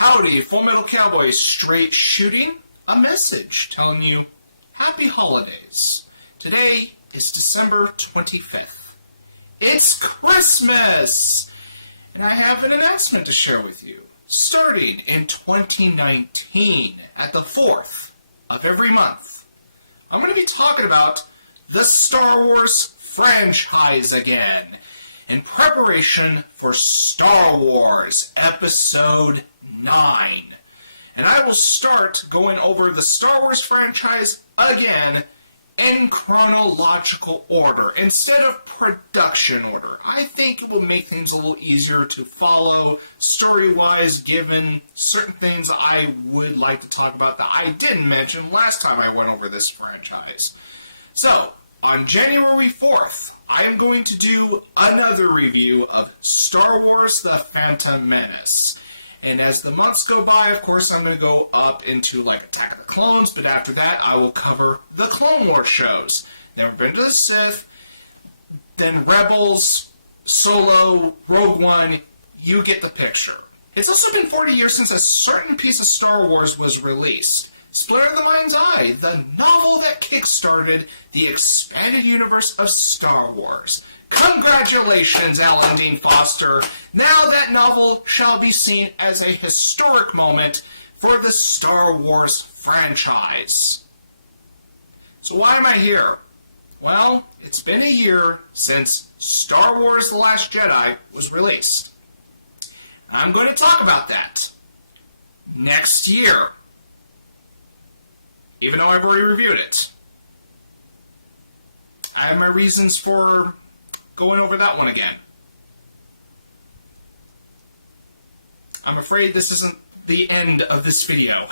Howdy, Full Metal Cowboy, straight shooting a message telling you happy holidays. Today is December 25th. It's Christmas! And I have an announcement to share with you. Starting in 2019, at the 4th of every month, I'm going to be talking about the Star Wars franchise again, in preparation for Star Wars Episode 9. And I will start going over the Star Wars franchise again in chronological order instead of production order. I think it will make things a little easier to follow story-wise, given certain things I would like to talk about that I didn't mention last time I went over this franchise. So, on January 4th, I am going to do another review of Star Wars The Phantom Menace. And as the months go by, of course, I'm going to go up into, like, Attack of the Clones, but after that, I will cover the Clone Wars shows. Then Revenge of the Sith, then Rebels, Solo, Rogue One, you get the picture. It's also been 40 years since a certain piece of Star Wars was released. Splinter of the Mind's Eye, the novel that kickstarted the expanded universe of Star Wars. Congratulations, Alan Dean Foster. Now that novel shall be seen as a historic moment for the Star Wars franchise. So why am I here? Well, it's been a year since Star Wars The Last Jedi was released. I'm going to talk about that next year, even though I've already reviewed it. I have my reasons for going over that one again. I'm afraid this isn't the end of this video.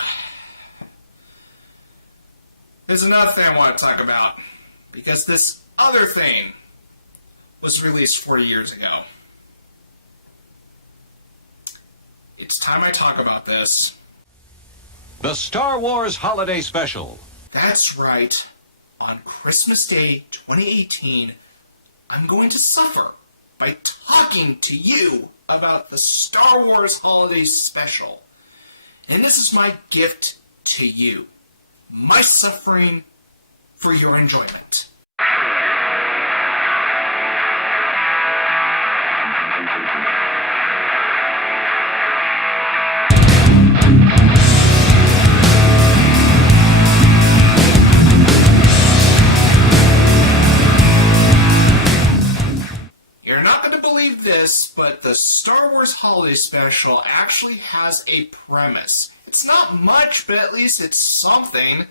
There's another thing I want to talk about, because this other thing was released 40 years ago. It's time I talk about this. The Star Wars Holiday Special. That's right. On Christmas Day 2018, I'm going to suffer by talking to you about the Star Wars Holiday Special. And this is my gift to you. My suffering for your enjoyment. This, but the Star Wars Holiday Special actually has a premise. It's not much, but at least it's something.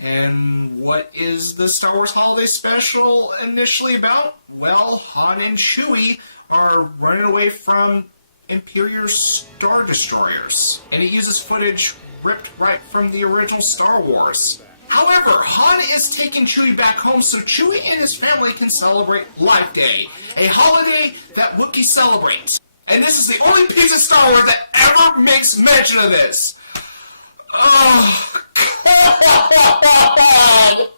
And what is the Star Wars Holiday Special initially about? Well, Han and Chewie are running away from Imperial Star Destroyers, and it uses footage ripped right from the original Star Wars. However, Han is taking Chewie back home so Chewie and his family can celebrate Life Day, a holiday that Wookiees celebrate. And this is the only piece of Star Wars that ever makes mention of this. Oh, God!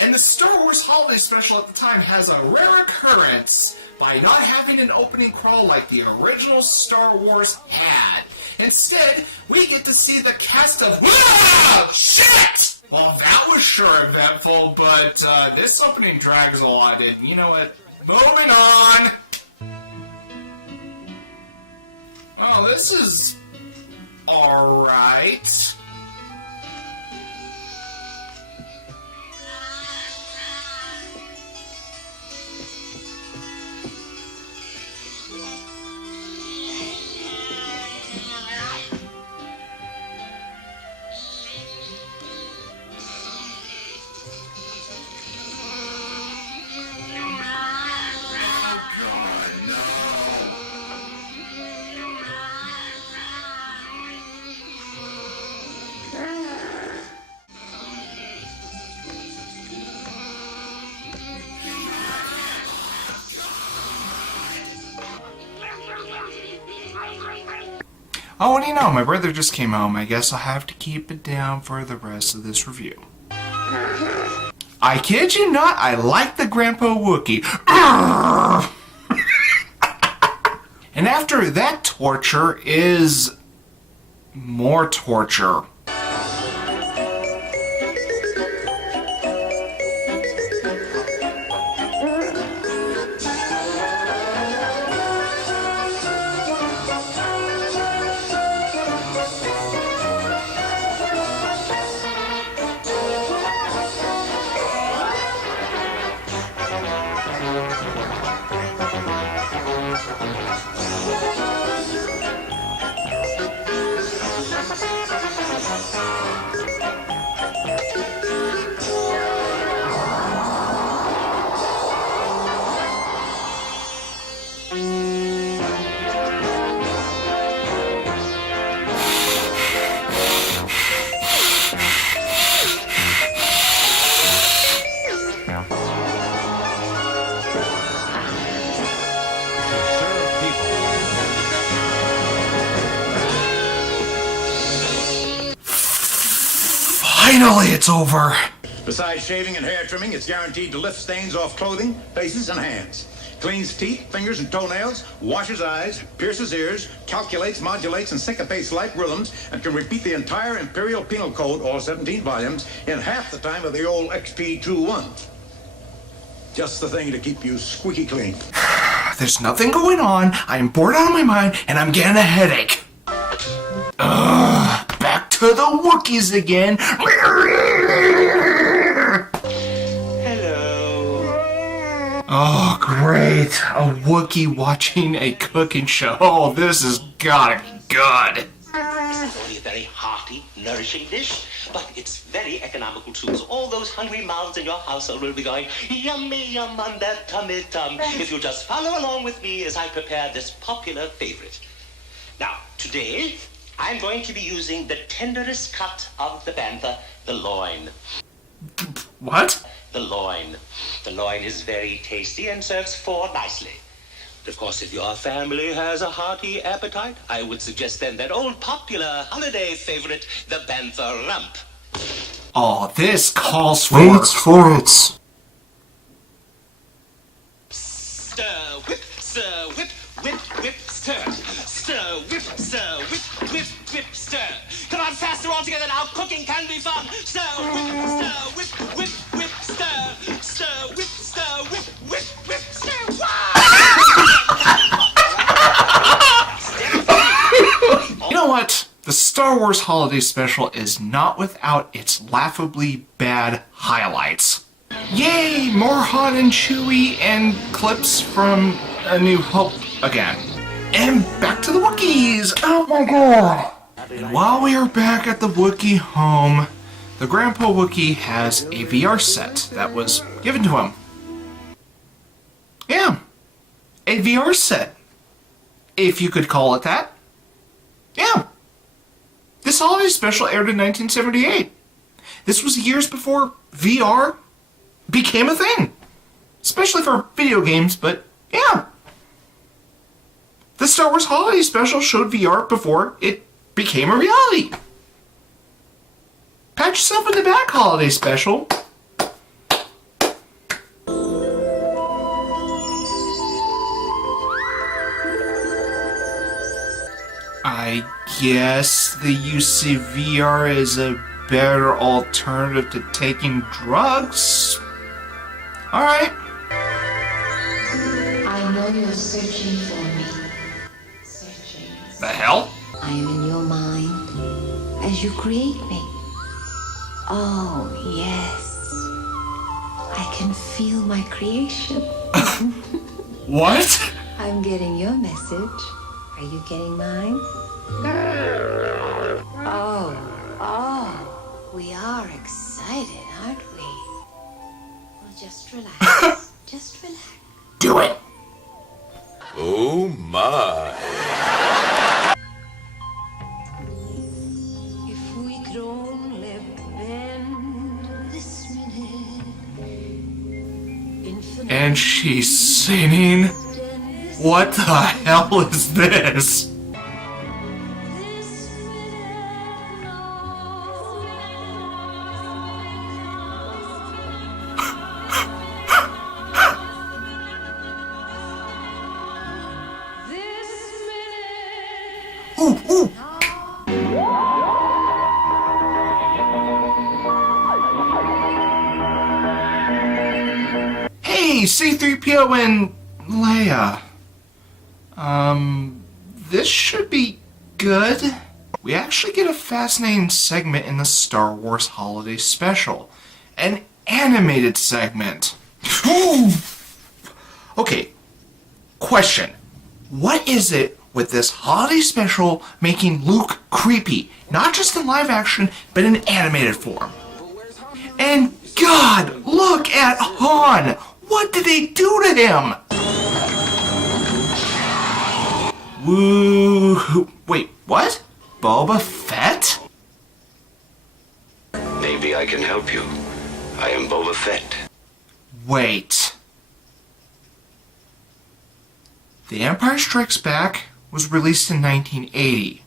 And the Star Wars Holiday Special at the time has a rare occurrence by not having an opening crawl like the original Star Wars had. Instead, we get to see the cast of... Whoa! Shit! Well, that was sure eventful, but this opening drags a lot, and you know what? Moving on! Oh, this is... alright. Oh, what do you know? My brother just came home. I guess I'll have to keep it down for the rest of this review. I kid you not, I like the Grandpa Wookiee. And after that torture is More torture. Serve people. Finally, it's over. Besides shaving and hair trimming, it's guaranteed to lift stains off clothing, faces, and hands. Cleans teeth, fingers, and toenails, washes eyes, pierces ears, calculates, modulates, and syncopates life rhythms, and can repeat the entire Imperial Penal Code, all 17 volumes, in half the time of the old XP21. Just the thing to keep you squeaky clean. There's nothing going on, I'm bored out of my mind, and I'm getting a headache. Back to the Wookiees again. Oh, great. A Wookiee watching a cooking show. Oh, this has gotta be good. It's only a very hearty, nourishing dish, but it's very economical too. So all those hungry mouths in your household will be going, yummy, yum on that tummy tum, if you'll just follow along with me as I prepare this popular favorite. Now, today, I'm going to be using the tenderest cut of the bantha, the loin. What? The loin. The loin is very tasty and serves four nicely. But of course, if your family has a hearty appetite, I would suggest then that old popular holiday favorite, the bantha rump. Oh, this calls for... Waits for it. Stir, whip, whip, stir. Stir, whip, whip, stir. Come on, faster all together now. Cooking can be fun. Stir, whip, stir. Stir, whip, stir. You know what? The Star Wars Holiday Special is not without its laughably bad highlights. Yay! More Han and Chewie and clips from A New Hope again. And back to the Wookiees! Oh my god! And while we are back at the Wookiee home, the Grandpa Wookiee has a VR set that was given to him. Yeah. A VR set. If you could call it that. Yeah. This holiday special aired in 1978. This was years before VR became a thing. Especially for video games, but yeah. The Star Wars Holiday Special showed VR before it became a reality. Pat yourself in the back, Holiday Special. I guess the use of VR is a better alternative to taking drugs. Alright. I know you're searching for me. Searching. The hell? I am in your mind as you create me. Oh, yes. I can feel my creation. What? I'm getting your message. Are you getting mine? Oh, we are excited, aren't we? Well, just relax. Just relax. Do it. Oh my. If we could only bend this minute. Infinite. And she's singing. What the hell is this? This minute, no. This minute. Ooh, ooh. C-3PO and Leia. This should be good. We actually get a fascinating segment in the Star Wars Holiday Special. An animated segment. Okay, question. What is it with this holiday special making Luke creepy? Not just in live action, but in animated form. And God, look at Han! What did they do to him? Woo! Wait, what? Boba Fett? Maybe I can help you. I am Boba Fett. Wait. The Empire Strikes Back was released in 1980.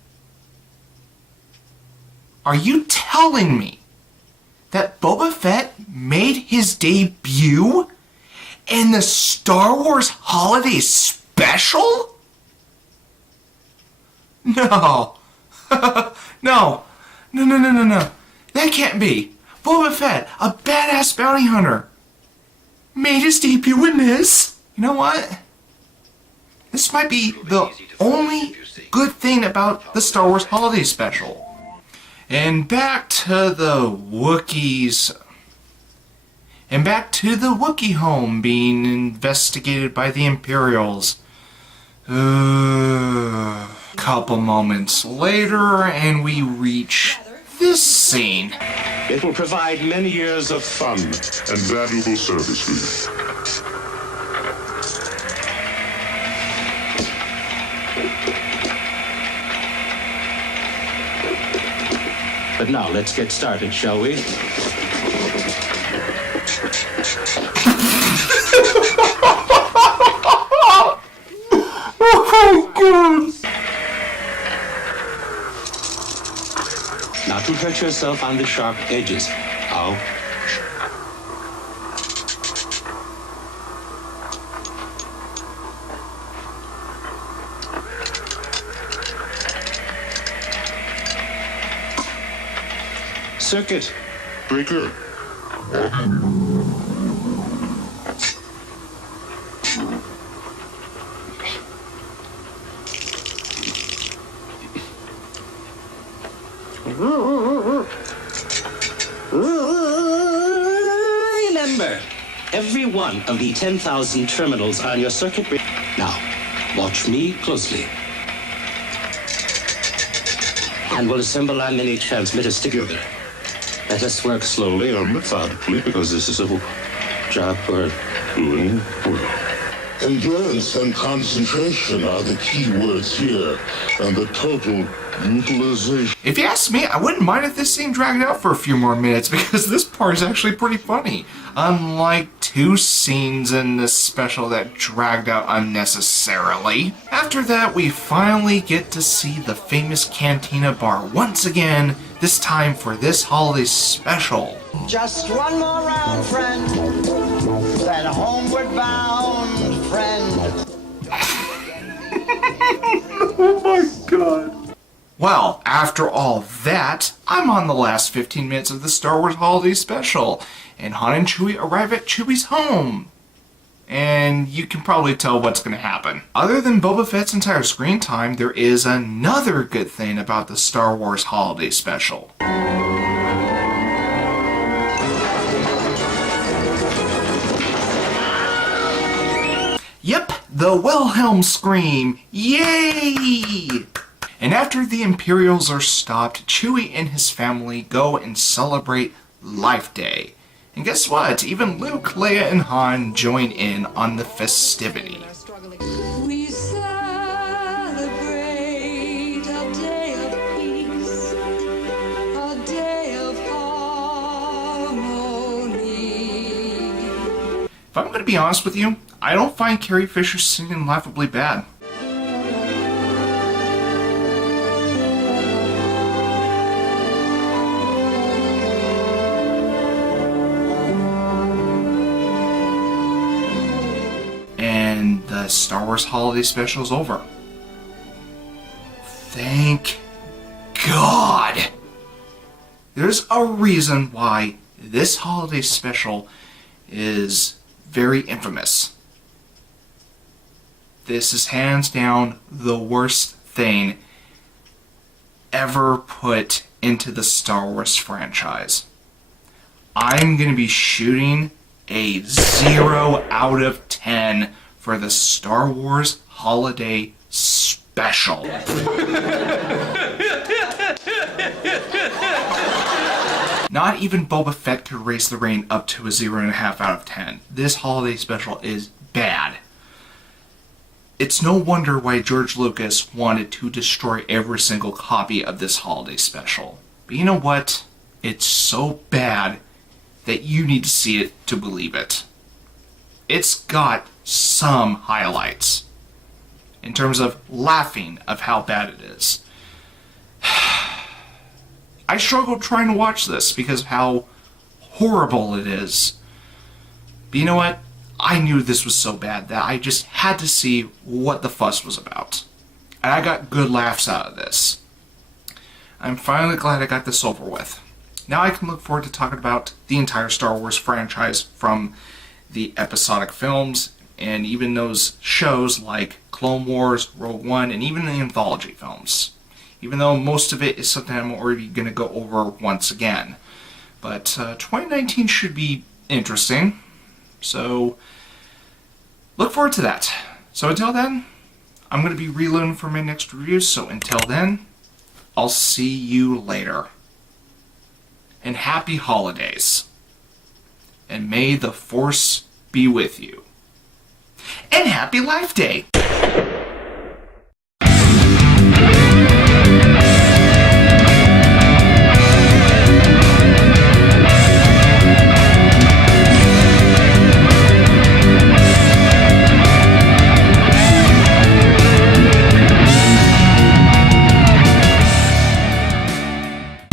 Are you telling me that Boba Fett made his debut in the Star Wars Holiday Special? No. No. No. That can't be. Boba Fett, a badass bounty hunter, made his debut in this. You know what? This might be the only good thing about the Star Wars Holiday Special. And back to the Wookiees. And back to the Wookiee home being investigated by the Imperials. Couple moments later, and we reach this scene. It will provide many years of fun and valuable service for you. But now let's get started, shall we? Oh, God. Not to hurt yourself on the sharp edges. How? Circuit Breaker. Remember, every one of the 10,000 terminals on your circuit breaker. Now, watch me closely. And we'll assemble our mini transmitters together. Let us work slowly or methodically, because this is a job we're doing well. Endurance and concentration are the key words here, and the total utilization. If you ask me, I wouldn't mind if this scene dragged out for a few more minutes, because this part is actually pretty funny. Unlike two scenes in this special that dragged out unnecessarily. After that, we finally get to see the famous Cantina Bar once again, this time for this holiday special. Just one more round, friend. That homeward bound friend. Oh my God. Well, after all that, I'm on the last 15 minutes of the Star Wars Holiday Special, and Han and Chewie arrive at Chewie's home. And you can probably tell what's going to happen. Other than Boba Fett's entire screen time, there is another good thing about the Star Wars Holiday Special. Yep, the Wilhelm scream. Yay! And after the Imperials are stopped, Chewie and his family go and celebrate Life Day. And guess what? Even Luke, Leia, and Han join in on the festivity. We celebrate a day of peace, a day of harmony. If I'm going to be honest with you, I don't find Carrie Fisher's singing laughably bad. And the Star Wars Holiday Special is over. Thank God! There's a reason why this holiday special is very infamous. this is hands down the worst thing ever put into the Star Wars franchise. I'm going to be shooting a 0 out of 10 for the Star Wars Holiday Special. Not even Boba Fett could raise the rating up to a 0.5 out of 10. This Holiday Special is bad. It's no wonder why George Lucas wanted to destroy every single copy of this Holiday Special. But you know what? It's so bad that you need to see it to believe it. It's got some highlights in terms of laughing of how bad it is. I struggled trying to watch this because of how horrible it is. But you know what? I knew this was so bad that I just had to see what the fuss was about. And I got good laughs out of this. I'm finally glad I got this over with. Now I can look forward to talking about the entire Star Wars franchise, from the episodic films and even those shows like Clone Wars, Rogue One, and even the anthology films. Even though most of it is something I'm already going to go over once again. But 2019 should be interesting. So look forward to that. So until then, I'm going to be reloading for my next review. So until then, I'll see you later. And happy holidays. And may the Force be with you. And happy Life Day!